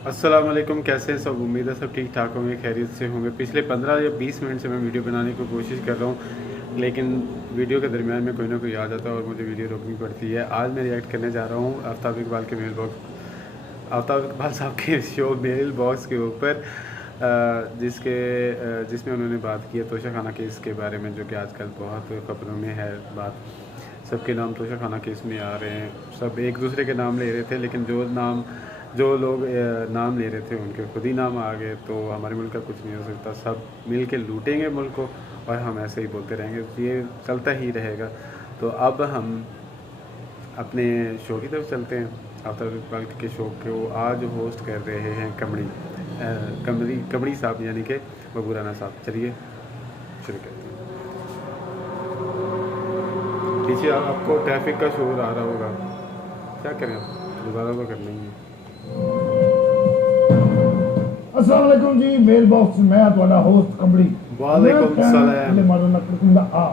अस्सलाम वालेकुम, कैसे हैं सब। उम्मीद है सब ठीक ठाक होंगे, खैरियत से होंगे। पिछले 15 या 20 मिनट से मैं वीडियो बनाने की कोशिश कर रहा हूँ, लेकिन वीडियो के दरमियान में कोई ना कोई आ जाता है और मुझे वीडियो रोकनी पड़ती है। आज मैं रिएक्ट करने जा रहा हूँ आफ्ताब इकबाल के मेल बॉक्स, आफ्ताब इकबाल साहब के शो मेल बॉक्स के ऊपर, जिसमें उन्होंने बात की है तोशा खाना केस के बारे में, जो कि आजकल बहुत खबरों में है बात। सबके नाम तोशा खाना केस में आ रहे हैं, सब एक दूसरे के नाम ले रहे थे, लेकिन जो लोग नाम ले रहे थे उनके खुद ही नाम आ गए। तो हमारे मुल्क का कुछ नहीं हो सकता, सब मिल के लूटेंगे मुल्क को और हम ऐसे ही बोलते रहेंगे, ये चलता ही रहेगा। तो अब हम अपने शो की तरफ चलते हैं। आफ्ताब इकबाल के शो को आज होस्ट कर रहे हैं कमरी साहब, यानी कि बबू राना साहब। चलिए शुरू करते हैं। पीछे आपको ट्रैफिक का शोर आ रहा होगा, क्या करें, दोबारा तो करना ही है। अस्सलाम वालेकुम जी, मेल बॉक्स मैं ਤੁਹਾਡਾ ਹੋਸਟ ਕੰਬੜੀ। वालेकुम सलाम। ले मारो ना कुंदा आ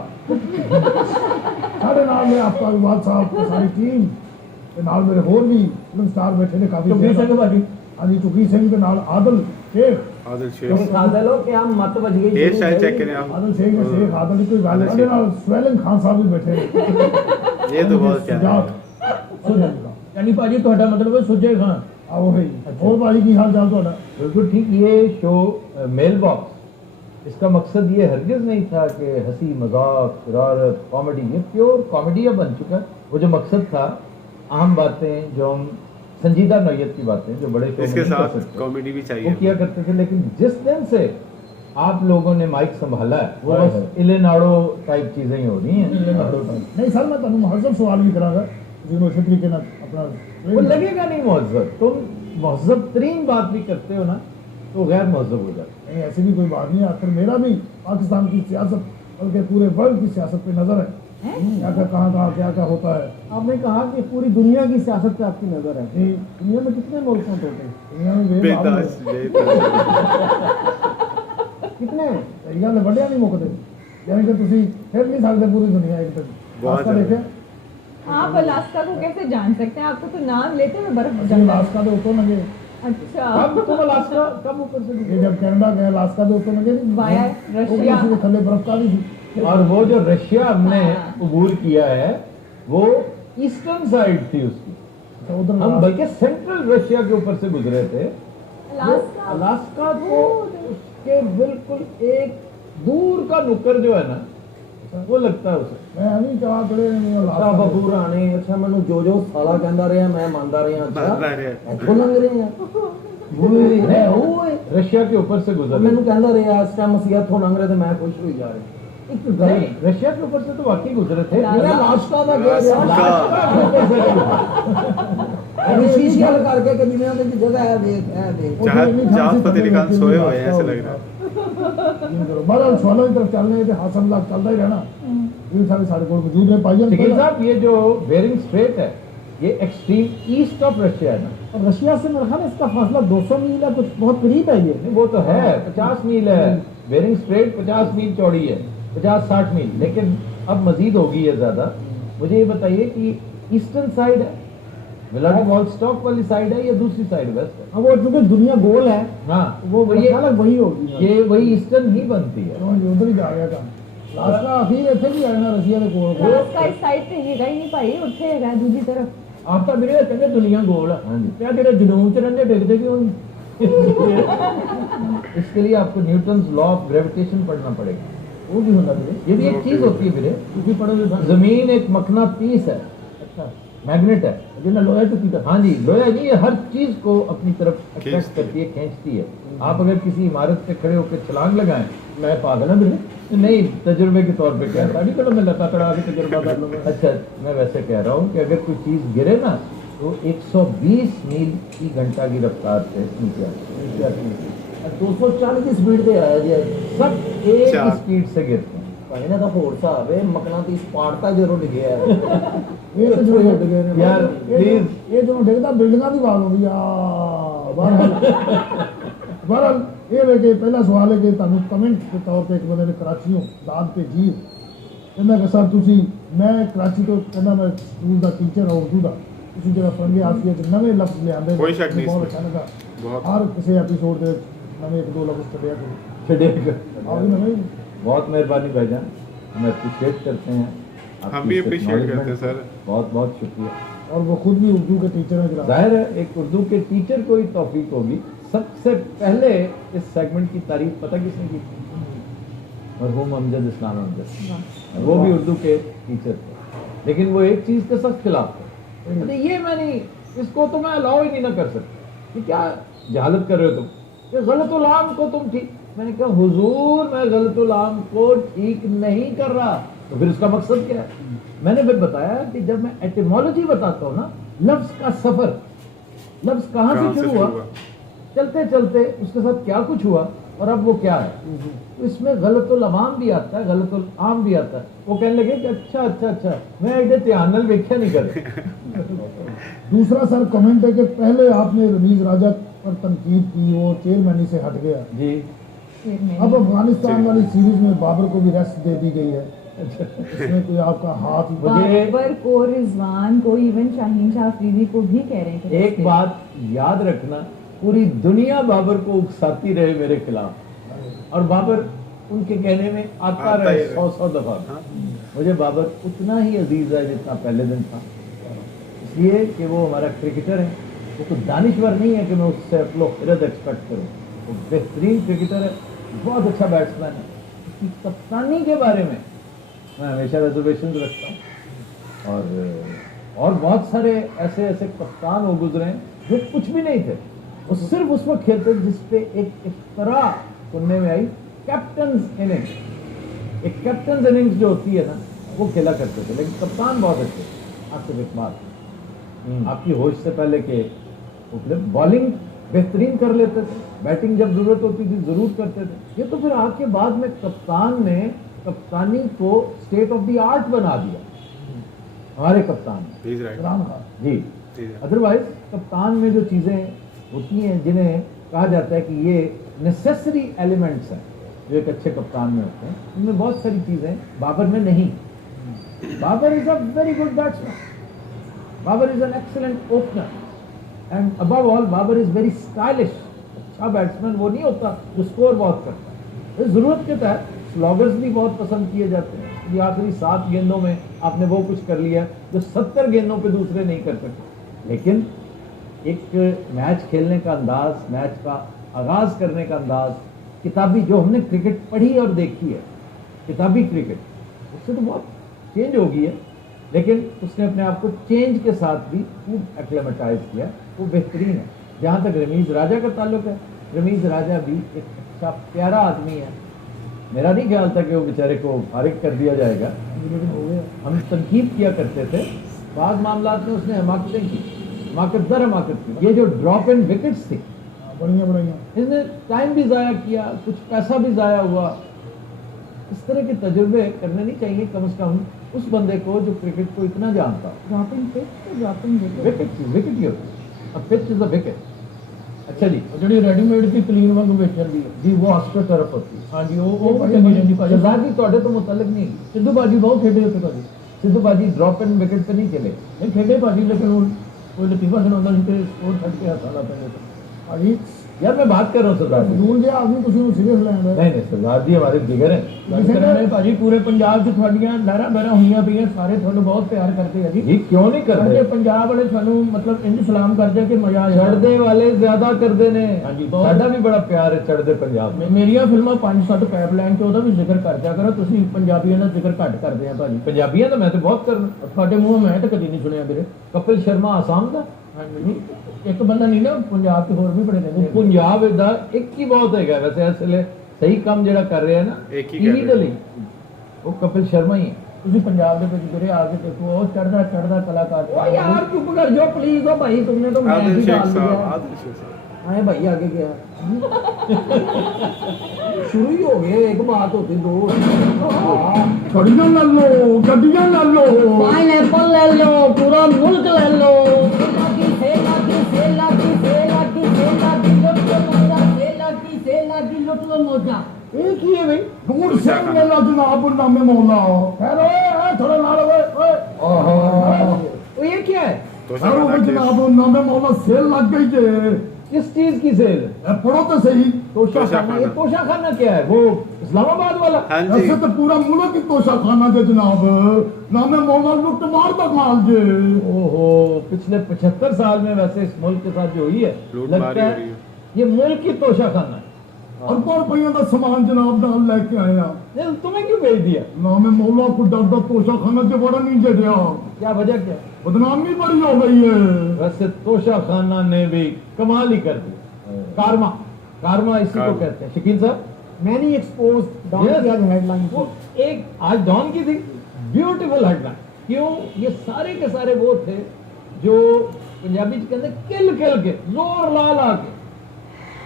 ਸਾਡੇ ਨਾਲ ਮੈਂ आफ्ताब इकबाल साहब की सारी टीम ਤੇ ਨਾਲ ਮੇਰੇ ਹੋਰ ਵੀ ਫਿਲਮ ਸਟਾਰ ਬੈਠੇ ਨੇ ਕਾਫੀ। ਚੁੱਕੀ ਸਿੰਘ ਭਾਜੀ, ਹਾਂਜੀ ਚੁੱਕੀ ਸਿੰਘ ਦੇ ਨਾਲ ਆਦਲ ਸ਼ੇਖ। आदिल तुम शेख, खादा लो क्या मत बज गई हेयर स्टाइल चेक करें आप। ਆਦਲ ਸ਼ੇਖ ਨੇ ਸ਼ੇਖ ਆਦਲ ਦੀ ਕੋਈ ਗੱਲ ਨਹੀਂ। ਨਾਲ ਸਵੈਲਿੰਗ ਖਾਨ ਸਾਹਿਬ ਵੀ ਬੈਠੇ ਨੇ। ये तो बहुत क्या है। यानी भाजी ਤੁਹਾਡਾ मतलब है सुजय खान। आओ भाई, ਹੋਰ ਭਾਜੀ ਕੀ ਹਾਲ ਚਾਲ ਤੁਹਾਡਾ? बिल्कुल ठीक। ये शो मेल बॉक्स, इसका मकसद ये हरगिज नहीं था कि हंसी मजाक शरारत कॉमेडी, ये प्योर कॉमेडी अब बन चुका है। वो जो मकसद था, अहम बातें जो हम संजीदा नौयत की बातें जो बड़े शो में इसके नहीं कर साथ सकते, कॉमेडी भी वो चाहिए। किया करते थे। लेकिन जिस दिन से आप लोगों ने माइक संभाला है, वो बस इलेनाडो टाइप चीजें ही हो रही हैं। नहीं सर, मैं ਤੁਹਾਨੂੰ ਮੁਹੱਜ਼ਬ ਸਵਾਲ ਵੀ ਕਰਾਂਗਾ ਜਿਹਨੂੰ ਇਸੇ ਤਰੀਕੇ ਨਾਲ ਆਪਣਾ वो लगेगा नहीं महजब। तुम महजब तरीन बात भी करते हो ना, तो गैर महजब हो जाता है। नहीं, ऐसी भी कोई बात नहीं है। आखिर मेरा भी पाकिस्तान की सियासत बल्कि पूरे वर्ल्ड की सियासत पे नजर है, क्या क्या कहाँ क्या क्या होता है। आपने कहा कि पूरी दुनिया की सियासत पे आपकी नजर है। जी, दुनिया में कितने मुल्क हैं टोटल? दुनिया में बेताज कितने हैं? ਸਹੀ ਗੱਲ ਵੱਡਿਆ ਨਹੀਂ ਮੁੱਕਦੇ, ਯਾਨੀ ਕਿ ਤੁਸੀਂ ਫਿਰ ਨਹੀਂ ਸਕਦੇ ਪੂਰੀ ਦੁਨੀਆ ਇੱਕ ਦਿਨ। बहुत अलास्का है। देखे, आप अलास्का को कैसे जान सकते हैं? आपको तो नाम लेते हुए बर्फ ਅਸੀਂ जम अलास्का ਦੇ ਉੱਤੋਂ लगे। अच्छा, कब तुम अलास्का कब ऊपर से ये जब कनाडा गए अलास्का के ऊपर लगे वाया रशिया। थल्ले बर्फ का भी थी। और वो जो रशिया हमने हाँ। अबूर किया है, वो ईस्टर्न साइड थी उसकी। तो उधर हम बल्कि सेंट्रल रशिया के ऊपर से गुजरे थे। अलास्का अलास्का तो उसके बिल्कुल एक दूर का नुक्कर जो है ना, वो लगता है उसे। मैं अभी कहा खड़े अच्छा अलास्का बबू राणे, अच्छा मैंने जो साला कहता रहा मैं मानता रहा। मानता रहा। अच्छा इथों लंघ रहे हैं ओए है ओए, रशिया के ऊपर से गुजरे। मैंने कहता रहा इस टाइम ਅਸੀਂ ਇੱਥੋਂ लंघ रहे थे, मैं खुश हुई जा रहा। एक गल नहीं, रशिया के ऊपर से तो वाकई गुजरे थे। मेरा लास्का ਦਾ ਗਿਆ अलास्का के ऊपर से गुजरे। अरे शीशा ਕਰਕੇ ਕਿ ਜਿਵੇਂ ਉਹਦੇ ਦੀ ਜਗ੍ਹਾ ਹੈ देख है देख। जहाज फतेह अली खान सोए हुए हैं, ऐसे लग रहा है। बहरहाल सवालों की तरफ चलने के हासिल लाख चलता ही रहना। ये सारे सारे कोड मौजूद है पाइजन। शकील साहब, ये जो बेरिंग स्ट्रेट है, ये एक्सट्रीम ईस्ट ऑफ रशिया है ना। और रशिया से मेरे ख्याल इसका फासला 200 मील है, कुछ बहुत करीब है ये। नहीं, वो तो है 50 मील है। बेरिंग स्ट्रेट 50 मील चौड़ी है, 50-60 मील। लेकिन अब मजीद होगी है ज्यादा। मुझे ये बताइए कि ईस्टर्न साइड है, व्लादिवोस्टॉक वाली साइड है, या दूसरी साइड वेस्ट है? अब वो चूंकि दुनिया गोल है, हाँ, वो मेरे ख्याल है वही होगी। ये वही ईस्टर्न ही बनती है। उधर ही जा गया काम। अलास्का अखीर ਇੱਥੇ ਵੀ ਆਇਆ ਨਾ ਰਸ਼ੀਆ ਦੇ ਕੋਲ। अलास्का इस साइड पे हैगा ही नहीं भाई, ਉੱਥੇ ਹੈਗਾ ਦੂਜੀ ਤਰफ। आप तो मेरे कहते दुनिया गोल है। हाँ जी। क्या जेडे जनूब च रहंदे डिगदे क्यों नहीं? इसके लिए आपको न्यूटन्स लॉ ऑफ ग्रेविटेशन पढ़ना पड़ेगा। वो भी होता मेरे, ये भी एक चीज होती है मेरे। क्योंकि पढ़ोगे तो जमीन एक मकनातीस है, अच्छा मैग्नेट है। जिन्हें लोहे चुकी था। हाँ जी, लोहा नहीं, ये हर चीज को अपनी तरफ अट्रैक्ट खींचती करती है, खींचती है। आप अगर किसी इमारत पे खड़े होकर छलांग लगाएं, मैं पागल है मेरे, तो नहीं, तजुर्बे के तौर पे कह रहा साड़ी कलो मैं लता कड़ा के तजुर्बा कर लूंगा। हूँ। अच्छा, मैं वैसे कह रहा हूँ कि अगर कोई चीज गिरे ना, तो 120 मील की घंटा की रफ्तार से नीचे आती है। 240 की स्पीड पे आया जी। सब एक चार। स्पीड से गिरते हैं। भाई ने तो होड़ साहब है मकनातीस पाड़ता जरूर गया है। ਇਹ ਤਾਂ ਜੋ ਉੱਡ ਗਏ ਨੇ यार प्लीज, ਇਹ ਜਦੋਂ ਡਿੱਗਦਾ ਬਿਲਡਿੰਗਾਂ ਦੀ ਆਵਾਜ਼ ਆਉਂਦੀ ਆ। ਬਹਰਹਾਲ ਇਹ ਵੇ ਕਿ ਪਹਿਲਾ ਸਵਾਲ ਹੈ ਕਿ ਤੁਹਾਨੂੰ ਕਮੈਂਟ ਦੇ ਤੌਰ ਤੇ ਇੱਕ ਬੰਦੇ ਨੇ ਕਰਾਚੀੋਂ ਦਾਦ ਭੇਜੀ। ਕਹਿੰਦਾ ਕਿ ਸਰ ਤੁਸੀਂ, ਮੈਂ ਕਰਾਚੀ ਤੋਂ ਕਹਿੰਦਾ ਮੈਂ ਸਕੂਲ ਦਾ ਟੀਚਰ ਹਾਂ ਉਰਦੂ ਦਾ, ਤੁਸੀਂ ਜਿਹੜਾ ਫਰੰਗੇ ਆਸੀਆ ਚ ਨਵੇਂ ਲਫ਼ਜ਼ ਲਿਆਂਦੇ ਕੋਈ ਸ਼ੱਕ ਨਹੀਂ ਬਹੁਤ ਇਸ ਅੱਛਾ ਲੱਗਾ। ਬਹੁਤ ਹਰ ਕਿਸੇ ਐਪੀਸੋਡ ਦੇ ਨਵੇਂ 1-2 ਲਫ਼ਜ਼ ਕੱਢਿਆ ਕਰੋ। छड़े ਆ ਵੀ ਨਵੇਂ बहुत मेहरबानी भाईजान, हम अप्रिशिएट करते हैं हम आपकी भी इस appreciate करते हैं acknowledgement सर। को। बहुत बहुत शुक्रिया। और वो खुद भी उर्दू के टीचर हैं जनाब। जाहिर है एक उर्दू के टीचर को ही तौफीक होगी। सबसे पहले इस सेगमेंट की तारीफ पता किसने की थी? मरहूम अमजद इस्लाम अमजद, वो भी उर्दू के टीचर थे, लेकिन वो एक चीज़ के सख्त खिलाफ थे। अरे ये मैं नहीं, इसको तो मैं अलाउ ही नहीं ना कर सकता, ये क्या जहालत कर रहे हो तुम, ये गलतुल आम को तुम ठीक। मैंने कहा हुजूर मैं गलतुल आम को ठीक नहीं कर रहा, तो फिर उसका मकसद क्या है? मैंने फिर बताया कि जब मैं एटिमोलॉजी बताता हूँ ना, लफ्ज का सफर, लफ्ज कहाँ से शुरू हुआ, चलते चलते उसके साथ क्या कुछ हुआ और अब वो क्या है, तो इसमें गलतुल अवाम भी आता है, गलतुल आम भी आता है। वो कहने लगे कि अच्छा अच्छा अच्छा, मैं एक ध्यान नाल वेख्या नहीं कर। दूसरा सर कमेंट है कि पहले आपने रमीज राजा पर तनकीद की, वो चेयरमैनी से हट गया। जी अब अफगानिस्तान वाली सीरीज में बाबर को भी रेस्ट दे दी गई है, इसमें कोई आपका हाथ मुझे बाबर को, रिजवान को, इवन शाहीन शाह अफरीदी को भी कह रहे हैं कि एक बात याद रखना, पूरी दुनिया बाबर को उकसाती रहे मेरे खिलाफ, और बाबर उनके कहने में आता रहे 100 दफा। मुझे बाबर उतना ही अजीज है जितना पहले दिन था, इसलिए कि वो हमारा क्रिकेटर है, वो तो दानिश्वर नहीं है कि मैं उससे खिरद एक्सपेक्ट करूँ। वो बेहतरीन क्रिकेटर है, बहुत अच्छा बैट्समैन है। उसकी कप्तानी के बारे में मैं हमेशा रिजर्वेशन रखता हूँ, और बहुत सारे ऐसे ऐसे कप्तान हो गुजरे हैं जो कुछ भी नहीं थे, वो सिर्फ उस वक्त खेलते जिसपे एक इफ्तरा सुनने में आई, कैप्टन्स इनिंग्स। एक कैप्टन्स इनिंग्स जो होती है ना, वो खेला करते थे, लेकिन कप्तान बहुत अच्छे। आसिफ इकबाल आपकी होश से पहले के बॉलिंग बेहतरीन कर लेते थे, बैटिंग जब जरूरत होती थी जरूर करते थे। ये तो फिर आपके बाद में कप्तान ने कप्तानी को स्टेट ऑफ द आर्ट बना दिया, हमारे कप्तान ने। He's right. इमरान खान। जी, अदरवाइज कप्तान में जो चीज़ें होती हैं जिन्हें कहा जाता है कि ये नेसेसरी एलिमेंट्स हैं जो एक अच्छे कप्तान में होते हैं, उनमें बहुत सारी चीज़ें बाबर में नहीं। Babar is a very good batsman, Babar is an excellent opener, and above all Babar is very stylish. अच्छा बैट्समैन वो नहीं होता जो स्कोर बहुत करता है, ज़रूरत के तहत स्लॉगर्स भी बहुत पसंद किए जाते हैं। ये आखिरी 7 गेंदों में आपने वो कुछ कर लिया जो 70 गेंदों पे दूसरे नहीं कर सकते। लेकिन एक मैच खेलने का अंदाज, मैच का आगाज़ करने का अंदाज, किताबी जो हमने क्रिकेट पढ़ी और देखी है, किताबी क्रिकेट, उससे तो बहुत चेंज हो गई है, लेकिन उसने अपने आप को चेंज के साथ भी खूब एक्लेमेटाइज किया, वो बेहतरीन है। जहाँ तक रमीज़ राजा का ताल्लुक है, रमीज़ राजा भी एक अच्छा प्यारा आदमी है। मेरा नहीं ख्याल था कि वो बेचारे को फारिग कर दिया जाएगा, लेकिन हो गया। हम तनकीद किया करते थे, बाद मामलात में उसने हमाकतें की, हमाकत दर हमाकत की। ये जो ड्रॉप एंड विकेट्स थी, बढ़िया बढ़िया, इसने टाइम भी ज़ाया किया, कुछ पैसा भी ज़ाया हुआ। इस तरह के तजुर्बे करने नहीं चाहिए कम से कम उस बंदे को जो क्रिकेट को इतना जानता हो। Dropping pitch, dropping wicket. Wicket ही होती है, अब पिच इज अ विकेट। अच्छा जी, ਜਿਹੜੀ ਰੈਡੀਮੇਡ ਦੀ ਕਲੀਨ ਵਾਂਗ ਵੇਚਣ ਦੀ जी वो हॉस्पिटल तरफ होती है। ਹਾਂਜੀ ਉਹ ਚੰਗੀ ਰਹਿੰਦੀ ਭਾਜੀ। शहजाद जी ਤੁਹਾਡੇ ਤੋਂ ਮੁਤਲਕ ਨਹੀਂ ਹੈਗੀ। ਸਿੱਧੂ ਬਾਜੀ ਬਹੁਤ ਖੇਡੇ ਉੱਤੇ ਭਾਜੀ, सिद्धू बाजी ड्रॉप एंड विकेट पे नहीं खेले। ਨਹੀਂ ਖੇਡੇ ਭਾਜੀ, ਲੇਕਿਨ ਹੁਣ ਕੋਈ ਲਤੀਫਾ ਸੁਣਾਉਂਦਾ ਸੀ ਤੇ ਉਹ ਛੱਡ ਕੇ ਹੱਸਾ ਲਾ ਪੈਂਦੇ ਭਾਜੀ। यार मैं बात कर रहा हूँ सरदार जी। ਫਜ਼ੂਲ ਜਿਹਾ ਆਦਮੀ ਤੁਸੀਂ ਉਹਨੂੰ ਸੀਰੀਅਸ ਲੈਂਦੇ नहीं नहीं सरदार जी हमारे जिगर हैं। ਨੇ ਭਾਜੀ। ਪੂਰੇ ਪੰਜਾਬ 'ਚ ਤੁਹਾਡੀਆਂ ਲਹਿਰਾਂ ਬਹਿਰਾਂ ਹੋਈਆਂ ਪਈਆਂ, ਸਾਰੇ ਤੁਹਾਨੂੰ ਬਹੁਤ ਪਿਆਰ ਕਰਦੇ ਆ ਜੀ। ये क्यों नहीं कर ਸਾਡੇ रहे? ਪੰਜਾਬ ਵਾਲੇ ਤੁਹਾਨੂੰ ਮਤਲਬ ਇੰਜ ਸਲਾਮ ਕਰਦੇ ਆ ਕਿ ਮਜ਼ਾ ਆ ਜਾਂਦਾ। चढ़दे वाले ज्यादा करते ने। हाँ जी, बहुत। साडा भी बड़ा प्यार है चढ़दे पंजाब में। ਮੇਰੀਆਂ ਫਿਲਮਾਂ 5-7 ਪਾਈਪਲਾਈਨ 'ਚ ਉਹਦਾ ਵੀ ਜ਼ਿਕਰ ਕਰਦਿਆ ਕਰੋ, ਤੁਸੀਂ ਪੰਜਾਬੀਆਂ ਦਾ ਜ਼ਿਕਰ ਘੱਟ ਕਰਦੇ ਆ ਭਾਜੀ। पंजाबियां तो मैं तो बहुत करना। ਤੁਹਾਡੇ ਮੂੰਹੋਂ ਮੈਂ ਤਾਂ ਕਦੀ ਨਹੀਂ ਸੁਣਿਆ ਵੀਰੇ। कपिल शर्मा आसाम का ਹਾਂਜੀ, ਇੱਕ ਬੰਦਾ ਨਹੀਂ ਨਾ, ਪੰਜਾਬ 'ਚ ਹੋਰ ਵੀ ਬੜੇ ਰਹਿੰਦੇ ਆ। पंजाब दा एक ही बहुत है वैसे असले सही काम जेड़ा कर रहे हैं ना एक ही टीवी कर दे रहे ਲਈ वो कपिल शर्मा ही है। ਤੁਸੀਂ ਪੰਜਾਬ ਦੇ ਵਿੱਚ ਵੀਰੇ ਆ ਕੇ ਦੇਖੋ, ਉਹ ਚੜਦਾ ਕਲਾਕਾਰ। ओ यार चुप कर जाओ प्लीज। ओ भाई तुमने तो मैच आदिल ही शेख डाल साहब, दिया। आदिल शेख साहब। आए भाई आगे गया शुरू ही हो गए, एक बात होती दो। ਗੱਡੀਆਂ ਲੈ ਲਓ, ਗੱਡੀਆਂ ਲੈ ਲਓ। पाइनएप्पल ले लो, पूरा मुल्क ले लो। ਇਹ ਕੀ ਹੈ ਬਈ? ਦੂਰ ਸਿੰਘ ਮੇਲਾ ਜਨਾਬ ਨਾਮੇ ਮੌਲਾ। ਖੈਰ ਓਏ ਥੋੜਾ ਨਾਲ ਓਏ ਓਏ। ਆਹਾ, ओ ये क्या है? तोशा ਉਹ खाना केस। ਜਨਾਬ ਨਾਮੇ ਮੌਲਾ ਸੇਲ ਲੱਗ ਗਈ ਜੇ। किस चीज की सेल है? ए, पढ़ो तो सही। तोशा तोशा खाना। ये खाना। तोशा खाना क्या है? वो इस्लामाबाद वाला? हाँ जी ऐसे तो पूरा मुल्क ही तोशा खाना जे जनाब, नामे मौला लुट मार दा माल जे। ओहो, पिछले 75 साल में वैसे इस मुल्क के साथ जो हुई है, लूटमारी लगता हो रही है है। ये मुल्क ही तोशा खाना है। अरबों रुपयों का सामान जनाब नाल लेके आया, ये तुम्हें क्यों भेज दिया? नामे मौला को डरदा तोशा खाना जे बड़ा नहीं जड़िया, क्या वजह क्या? बदनामी बड़ी हो गई है। वैसे तोशा खाना ने भी कमाल ही कर दी। कारमा, कारमा इसी को कारमा। कहते हैं। शकील साहब, मैनी एक्सपोज डॉन Yes. की आज हेडलाइन वो एक आज डॉन की थी, ब्यूटीफुल हेडलाइन। क्यों? ये सारे के सारे वो थे जो पंजाबी के अंदर किल किल के जोर ला ला के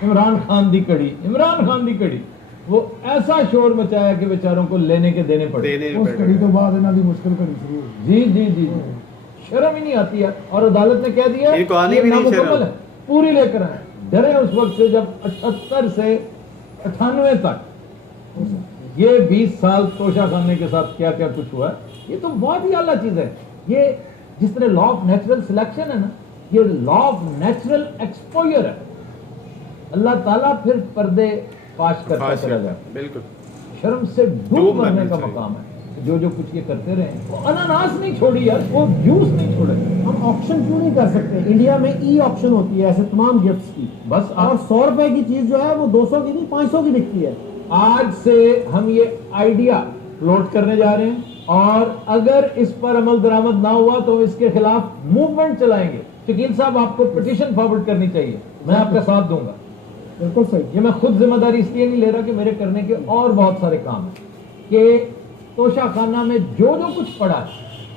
इमरान खान दी कड़ी, इमरान खान दी कड़ी, वो ऐसा शोर मचाया कि बेचारों को लेने के देने पड़े। देने उस पड़े घड़ी तो बाद इन्हां दी मुश्किल घड़ी शुरू हो गई। जी जी जी जी, शर्म ही नहीं आती है। और अदालत ने कह दिया इनको आनी ये भी नहीं नामुकम्मल शर्म। है, पूरी लेकर आए। डरे उस वक्त से जब 78 से 98 तक ये 20 साल तोशा खाने के साथ क्या क्या कुछ हुआ है, ये तो बहुत ही आला चीज है। ये जिस तरह लॉ ऑफ नेचुरल सिलेक्शन है ना, ये लॉ ऑफ नेचुरल एक्सपोजर है। अल्लाह ताला फिर पर्दे फाश करता फाश चला है, जाता। बिल्कुल शर्म से डूब डूब मरने मरना का चाहिए। मकाम है। जो जो कुछ ये करते रहे, वो अनानास नहीं छोड़ी यार, वो जूस नहीं छोड़े। हम ऑक्शन क्यों नहीं कर सकते? इंडिया में ई ऑक्शन होती है ऐसे तमाम गिफ्ट्स की, बस और 100 रुपए की चीज जो है वो 200 की नहीं 500 की बिकती है। आज से हम ये आइडिया फ्लोट करने जा रहे हैं, और अगर इस पर अमल दरामद ना हुआ तो इसके खिलाफ मूवमेंट चलाएंगे। शकील साहब, आपको पिटीशन फॉरवर्ड करनी चाहिए, मैं आपका साथ दूंगा। बिल्कुल सही। ये मैं खुद जिम्मेदारी इसलिए नहीं ले रहा कि मेरे करने के और बहुत सारे काम हैं, कि तोशा खाना में जो जो कुछ पड़ा है,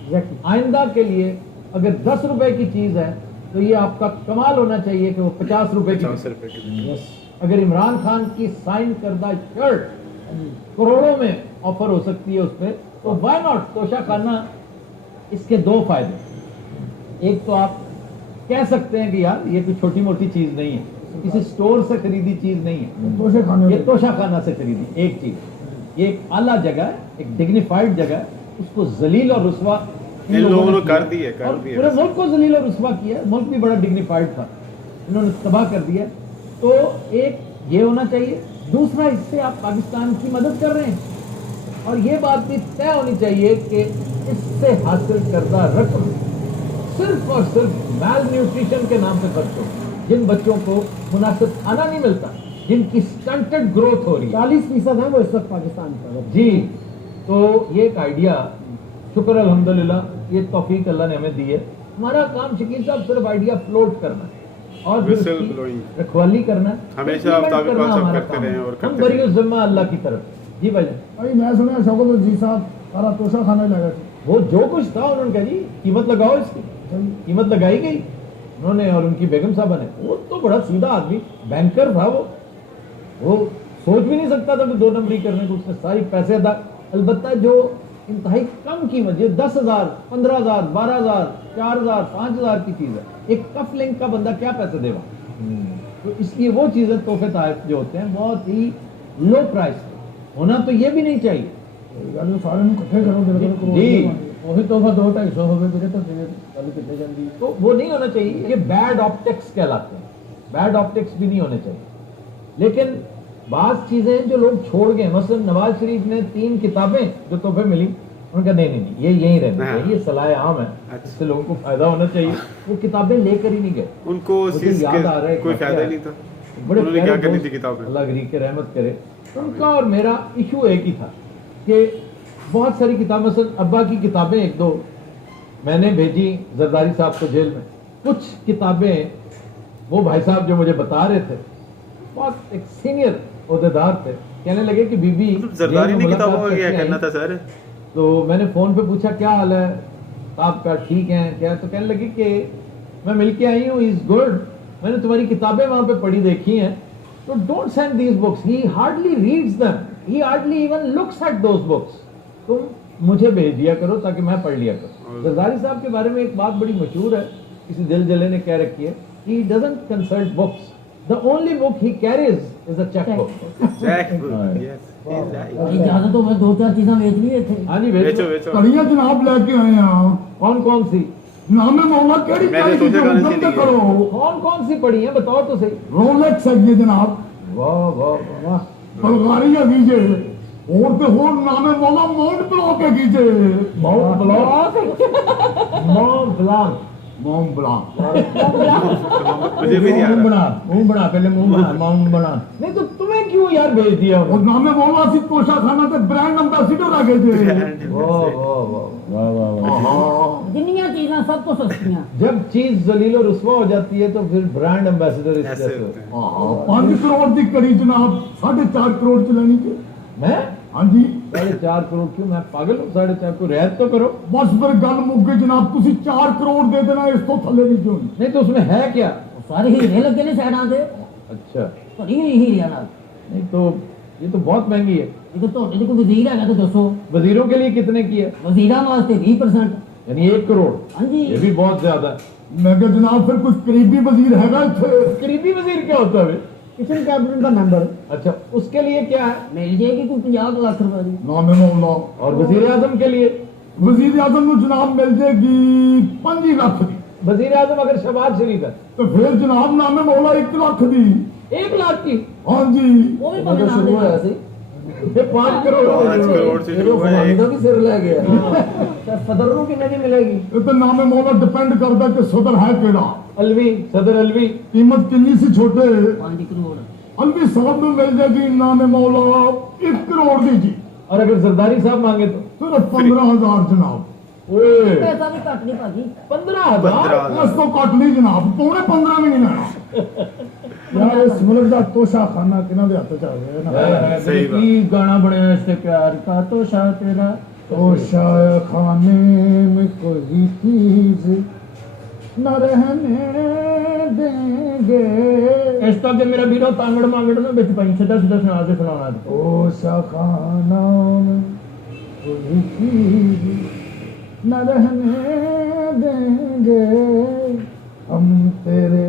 एग्जैक्टली। आइंदा के लिए अगर 10 रुपए की चीज है तो ये आपका कमाल होना चाहिए कि वो 50 रुपए की 50 रुपए की। यस। अगर इमरान खान की साइन करदा शर्ट करोड़ों में ऑफर हो सकती है उस पर, तो व्हाई नॉट तोशा खाना। इसके दो फायदे। एक तो आप कह सकते हैं कि यार ये कोई छोटी मोटी चीज नहीं है, किसी स्टोर से खरीदी चीज नहीं है, तोशे खाने ये तोशा खाना से खरीदी एक चीज। ये एक आला जगह है, एक डिग्निफाइड जगह है, उसको जलील और रुस्वा इन लोगों ने किया। कर दी है, कर और दी है। पूरे मुल्क को जलील और रुस्वा किया। मुल्क भी बड़ा डिग्निफाइड था, इन्होंने तबाह कर दिया। तो एक ये होना चाहिए। दूसरा, इससे आप पाकिस्तान की मदद कर रहे हैं, और ये बात भी तय होनी चाहिए कि इससे हासिल करदा रकम सिर्फ और सिर्फ मैल न्यूट्रिशन के नाम पे खर्च हो। जिन बच्चों को मुनासिब खाना नहीं मिलता, जिनकी स्टंटेड ग्रोथ हो रही है, 40% है वो इस वक्त पाकिस्तान का। जी, तो ये एक आइडिया, शुक्र अल्हम्दुलिल्लाह, ये तौफीक अल्लाह ने हमें दी है। हमारा काम शकील साहब सिर्फ आइडिया फ्लोट करना है और फिर Whistle उसकी blowing। रखवाली करना है, हमेशा implement ताकि करना बात सब हमारा करते काम रहें है। और हम करते बरी रहें। जिम्मा अल्लाह की तरफ। जी भाई, भाई मैं सुना शौकत जी साहब सारा तोशा खाना ही लगा था। वो जो कुछ था उन्होंने कहा जी कीमत लगाओ इसकी। कीमत लगाई गई उन्होंने, और उनकी बेगम साहबा ने। वो तो बड़ा सीधा आदमी, बैंकर था वो सोच भी नहीं सकता था कि 2 नंबरी करने को। उसने सारी पैसे अदा, अलबत्ता जो इंतहाई कम कीमत, जो 10,000, 15,000, 12,000, 4,000, 5,000 की चीज है, एक कफ लिंक का बंदा क्या पैसे देगा? तो इसलिए वो चीजें तोहफे तोहफे जो होते हैं बहुत ही लो प्राइस होना तो ये भी नहीं चाहिए। ਗੱਲ ਸਾਰੇ ਨੂੰ ਇਕੱਠੇ ਕਰੋ ਮੇਰੇ ਕੋਲ जी, ਉਹੀ ਤੋਹਫਾ 200-250 ਹੋਵੇ ਵੀਰੇ ਤਾਂ ਫਿਰ ਗੱਲ ਕਿੱਥੇ ਜਾਂਦੀ ਹੈ। तो वो नहीं होना चाहिए। ये बैड ऑप्टिक्स कहलाते हैं, बैड ऑप्टिक्स भी नहीं होने चाहिए। लेकिन बात चीजें जो लोग छोड़ गए, मसलन नवाज शरीफ ने 3 किताबें जो तोहफे मिली, उन्होंने कहा नहीं नहीं नहीं, ये यहीं रहना हाँ। चाहिए, ये सलाह आम है, अच्छा। इससे लोगों को फायदा होना चाहिए। वो किताबें लेकर ही नहीं गए। उनको उस मुझे चीज याद आ रहा है के कोई एक फायदा वाकया। नहीं था। बड़े उन्होंने क्या प्यारे करनी दोस्त, थी किताबें? अल्लाह गरीब के रहमत करे। उनका और मेरा इशू एक ही था कि बहुत सारी किताबें, मसलन अब्बा की किताबें 1-2 मैंने भेजी जरदारी साहब को जेल में। कुछ किताबें वो भाई साहब जो मुझे बता रहे थे, बहुत एक सीनियर ओहदेदार थे, कहने लगे कि बीबी जरदारी जेल में ने किताबों मुलाकात का क्या करके करना आई। था सर? तो मैंने फोन पे पूछा क्या हाल है आपका, ठीक है क्या? तो कहने लगी कि मैं मिल के आई हूँ, इज गुड, मैंने तुम्हारी किताबें वहां पे पढ़ी देखी हैं, तो don't send these books, he hardly reads them, he hardly even looks at those books, तुम मुझे भेज दिया करो ताकि मैं पढ़ लिया करूं। जरदारी साहब के बारे में एक बात बड़ी मशहूर है, किसी दिल जले ने कह रखी है, he doesn't consult books, the only book he carries is a checkbook। Checkbook, yes, he's right। इजाजत हो, मैं 2-4 चीजें बेच लिए थे। हाँ जी, बेचो भेजो। बेचो। कड़ियाँ जनाब लेके आए हैं। कौन कौन सी? नाम मौला केड़ी मैंने चाहिए सोचा गाने से जल्दी लिए। करो कौन कौन सी पड़ी हैं बताओ तो सही। रोलेक्स है ये जनाब वाह वाह वाह। बलगारी है कीजे और तो हो नाम मौला माउंट ब्लॉक है कीजे mount block, mount block, mount block मुझे भी नहीं आ रहा। मुंह बना पहले मुंह बना, माउंट बना। नहीं तो तुम्हें क्यों यार भेज दिया और नाम मौला सी तोशा खाना ते ब्रांड एम्बेसडर आ गए थे वाह वाह वाह वाह वाह वाह। जिन्नियां चीज़ां सब तो सस्तियां जब चीज जलील और रुस्वा हो जाती है तो फिर ब्रांड एम्बेसडर इस ऐसे जैसे होते हैं। 5 करोड़ की कड़ी जनाब 4.5 करोड़ च लेनी चाहिए मैं हाँ जी 4.5 करोड़ क्यों, मैं पागल हूँ? 4.5 को रियायत तो करो। बस फिर गल मुक गई जनाब तुसी 4 करोड़ दे देना इस तो थल्ले नहीं क्यों नहीं तो उसमें है क्या? सारे हीरे लगे ने साइडां ते अच्छा भरी हुई हीरियां नाल नहीं तो ये तो बहुत महंगी है। इक ਤੁਹਾਡੇ ਚ ਕੋਈ ਵਜ਼ੀਰ ਹੈਗਾ ਤਾਂ ਦੱਸੋ वजीरों के लिए कितने की है? ਵਜ਼ੀਰਾਂ ਵਾਸਤੇ 20% यानी 1 करोड़। ਹਾਂਜੀ ये भी बहुत ज्यादा है। मैं कहा जनाब फिर कोई करीबी वजीर हैगा इत्थे करीबी वजीर क्या होता है? किचन कैबिनेट ਦਾ ਮੈਂਬਰ अच्छा उसके लिए क्या है? ਮਿਲ ਜਾਏਗੀ ਕੋਈ 50 ਲੱਖ ਰੁਪਏ ਦੀ नाम मौला और वजीर आजम के लिए? वजीर आजम ਨੂੰ जनाब मिल जाएगी 5 लाख दी वजीर आजम अगर शहबाज शरीफ है तो फिर जनाब नाम मौला 1 लाख दी 1 लाख की, हाँ जी ਉਹ ਵੀ ਭਾਵੇਂ ਨਾ ਦੇਣਾ ਸੀ ये 5 करोड़ हो 5 गए। करोड़ से शुरू हुआ है ਫਲਾਣੀ एक। ਦਾ ਵੀ ਸਿਰ ਲੈ ਗਿਆ ਤੇ ਸਦਰ ਨੂੰ ਕਿੰਨੇ ਦੀ ਮਿਲੇਗੀ ये तो नाम मौला डिपेंड करता कि सदर है केड़ा अलवी, सदर अलवी कीमत किन्नी सी छोटे 5 ਕਰੋੜ अलवी साहब ਨੂੰ मिल जाएगी नाम मौला 1 करोड़ दी जी और अगर जरदारी साहब मांगे तो सिर्फ 15,000 जनाब ओए ਪੈਸਾ ਵੀ ਘੱਟ ਨਹੀਂ ਭਾਜੀ 15,000। इस तो कट नहीं जनाब पौने 15 भी नहीं लेना यार इस मुल्क का तोशा खाना किन्हों के हाथ च आ गया ना सही बात। की गाना बनया इससे प्यार का तो शाह तेरा तोशा खाने में कोई चीज न रहने देंगे इस तो के मेरा वीरो तांगड़ मांगड़ में बिच पाई सीधा सीधा सुना के सुनाना है। तोशा खाना में कोई चीज न रहने देंगे हम तेरे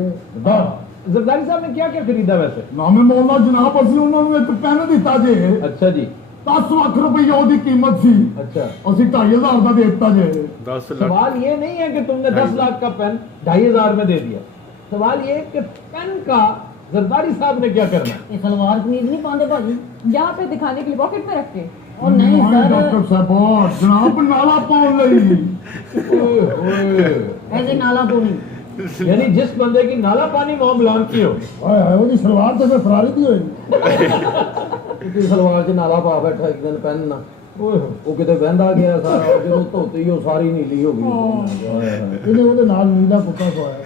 जरदारी साहब ने क्या क्या खरीदा वैसे? नामे मौला जनाब ਅਸੀਂ ਉਹਨਾਂ ਨੂੰ ਇੱਕ ਪੈਨ ਦਿੱਤਾ ਜੇ अच्छा जी 10 ਲੱਖ ਰੁਪਏ ਉਹਦੀ ਕੀਮਤ ਸੀ अच्छा। ਅਸੀਂ 2.5 ਦਾ ਦੇ ਦਿੱਤਾ ਜੇ 10 लाख सवाल ये नहीं है कि तुमने 10 लाख का पेन 2,500 में दे दिया। सवाल ये कि पेन का जरदारी साहब ने क्या करना है? ਇਹ ਸਲਵਾਰ ਕਮੀਜ਼ ਨਹੀਂ ਪਾਉਂਦੇ ਭਾਜੀ यहाँ पे दिखाने के लिए पॉकेट में रख के ਉਹ ਨਹੀਂ ਡਾਕਟਰ ਸਰ ਸਾਹਿਬ ਜਨਾਬ ਨਾਲਾ ਪਾਉਣ ਲਈ ओए होए। ਐਸੇ ਨਾਲਾ ਪੋਣੀ यानी जिस बंदे की नाला पानी मोम लान की हो। ਹਾਏ ਹਾਏ ਉਹਦੀ ਸਲਵਾਰ ਤੇ ਫਿਰ ਫਰਾਰੀ ਦੀ ਹੋਏਗੀ ਤੁਸੀਂ ਸਲਵਾਰ 'ਚ ਨਾਲਾ ਪਾ ਬੈਠਾ ਇੱਕ ਦਿਨ ਪੈਨ ਨਾ ओए होए। ਉਹ ਕਿਤੇ ਵਹਿੰਦਾ ਗਿਆ ਸਾਰਾ ਜਦੋਂ ਧੋਤੀ ਉਹ ਸਾਰੀ ਨੀਲੀ ਹੋ ਗਈ ਇਹਨੇ ਉਹਦੇ ਨਾਲ ਨੀਲਾ ਕੁੱਤਾ ਸਵਾਇਆ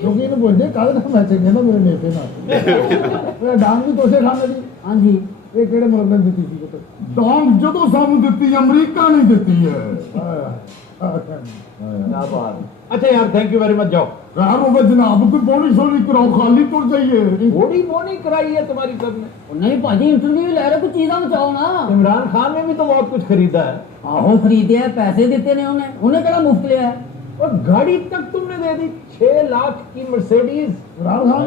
ਕਿਉਂਕਿ ਇਹਨੂੰ ਪੁੱਛਦੇ ਕਾਹਦੇ ਨਾਲ ਮੈਚਿੰਗ ਹੈ ਨਾ ਮੇਰੇ ਨੇਤੇ ਨਾਲ ਉਹ ਡਾਂਗ ਵੀ ਤੋਸੇ ਖਾਣ ਦੀ ਹਾਂਜੀ ਇਹ ਕਿਹੜੇ ਮੁਲਕ ਨੇ ਦਿੱਤੀ ਸੀ ਪੁੱਤ ਡਾਂਗ ਜਦੋਂ ਸਾਨੂੰ ਦਿੱਤੀ ਅਮਰੀਕਾ ਨੇ ਦਿੱਤੀ ਹੈ ਨਾ ਬਾਹਰ अच्छा यार थैंक यू वेरी मच जाओ। यार वो जनाब कोई बोनी सोनी कराओ खाली तुर जाइए थोड़ी बोनी कराई है तुम्हारी सब ने। ਉਹ ਨਹੀਂ ਭਾਜੀ ਇੰਟਰਵਿਊ ਲੈ ਰਹੇ ਕੋਈ ਚੀਜ਼ਾਂ ਬਚਾਓ ਨਾ इमरान खान ने भी तो बहुत कुछ खरीदा है ਆਹੋ ਖਰੀਦਿਆ ਪੈਸੇ ਦਿੱਤੇ ਨੇ ਉਹਨੇ ਕਿਹੜਾ ਮੁਫਤ ਲਿਆ और गाड़ी तक तुमने दे दी 6 लाख की मर्सिडीज। इमरान खान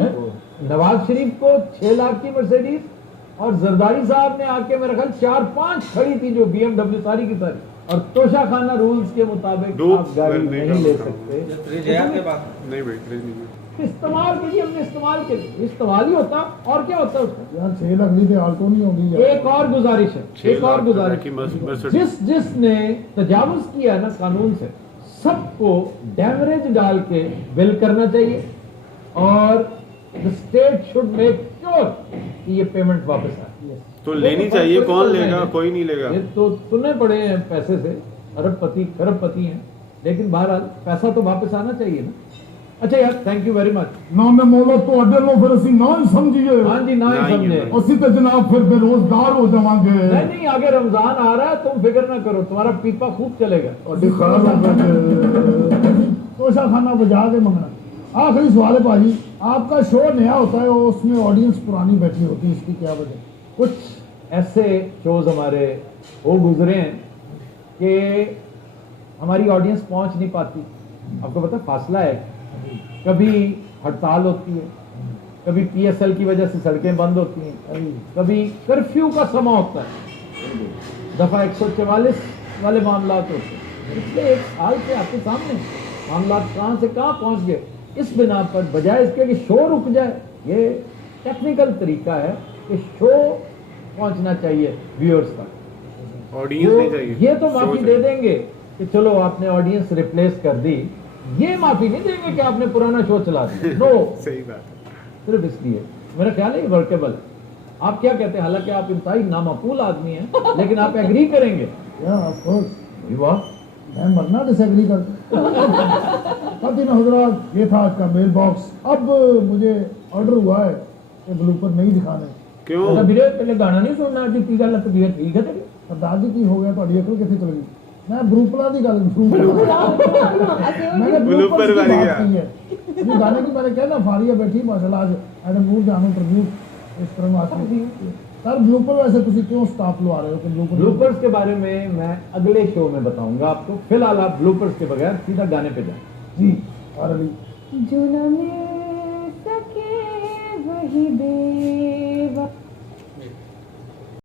नवाज शरीफ को 6 लाख की मर्सिडीज और जरदारी साहब ने आके मेरा ख्याल 4-5 खड़ी थी जो BMW सारी की सारी। और तोशा खाना रूल्स के मुताबिक डूब आप गाड़ी करने का नहीं ले काम। सकते। नहीं भाई क्रेज नहीं है। इस्तेमाल के लिए हमने इस्तेमाल के लिए इस्तेमाल ही होता और क्या होता है उसका। यार 6 लाख दी आल्टो नहीं होगी यार एक और गुजारिश है, 6 एक और लाख गुजारिश की मर्सिडीज जिसने तजावुज किया है ना कानून से सबको डैमरेज डाल के बिल करना चाहिए और the state should make sure कि ये पेमेंट वापस आए। तो लेनी चाहिए कौन लेगा कोई नहीं लेगा ये तो सुनने पड़े हैं पैसे से अरबपति खरबपति हैं लेकिन बहरहाल पैसा तो वापस आना चाहिए ना। अच्छा यार थैंक यू वेरी मच। ना मैं मौला ਤੁਹਾਡੇ ਨੂੰ ਫਿਰ ਅਸੀਂ ਨਾ ਹੀ ਸਮਝੀਏ हाँ जी ना ही नहीं, समझे। नहीं। ਅਸੀਂ ਤਾਂ ਜਨਾਬ ਫਿਰ ਬੇਰੋਜ਼ਗਾਰ ਹੋ ਜਾਵਾਂਗੇ नहीं नहीं आगे रमजान आ रहा है तुम फिक्र ना करो तुम्हारा पीपा खूब चलेगा। ਤੁਹਾਡੀ ਖੈਰ होगा तोशा खाना बजा के मंगना। आखिरी सवाल है भाजी आपका शो नया होता है और उसमें ऑडियंस पुरानी बैठी होती है इसकी क्या वजह कुछ ऐसे शोज हमारे हो गुजरे हैं कि हमारी ऑडियंस पहुंच नहीं पाती। आपको पता है फासला है, कभी हड़ताल होती है, कभी PSL की वजह से सड़कें बंद होती हैं, कभी कर्फ्यू का समा होता है, दफा 144 वाले मामला होते हैं। पिछले 1 साल से आपके सामने मामला कहाँ से कहाँ पहुँच गए। इस बिना पर बजाय इसके कि शो रुक जाए, ये टेक्निकल तरीका है कि शो पहुँचना चाहिए व्यूअर्स तक। ऑडियंस नहीं चाहिए, ये तो माफी सोच दे रहे। देंगे कि चलो आपने ऑडियंस रिप्लेस कर दी, ये माफी नहीं देंगे कि आपने पुराना शो चला दिया। नो, सही बात है। सिर्फ इसलिए मेरा ख्याल है वर्केबल। आप क्या कहते हैं, हालांकि आप इंतहाई नामाकूल आदमी हैं, लेकिन आप एग्री करेंगे। या ऑफ कोर्स वाह, मैं मरना डिसएग्री करता खातिन हजरात, ये था आज का मेल बॉक्स। अब मुझे ऑर्डर हुआ है कि ब्लूपर नहीं दिखाने। क्यों? ਵੀਰੇ ਪਹਿਲੇ ਗਾਣਾ ਨਹੀਂ ਸੁਣਨਾ ਜੀ, ਕੀ ਗੱਲ ਤਬੀਅਤ ਠੀਕ ਹੈ ਤੇਰੀ? सरदार जी की हो गया ਤੁਹਾਡੀ ਅਕਲ ਕਿੱਥੇ ਚਲ ਗਈ? मैं ब्रूपला की गल मैंने ब्लूपर की वाली बात क्या? की है, ये गाने की मैंने कहना फारिया बैठी माशाल्लाह आज एंड मूड जानू ट्रिब्यूट इस तरह आती सर ब्लूपर वैसे तुसी क्यों स्टाफ लवा रहे हो कि ब्लूपर ब्लूपर्स के बारे में मैं अगले शो में बताऊंगा आपको। फिलहाल आप ब्लूपर्स के बगैर सीधा गाने पे जाएं। जी और अली जो न मिल सके वही दे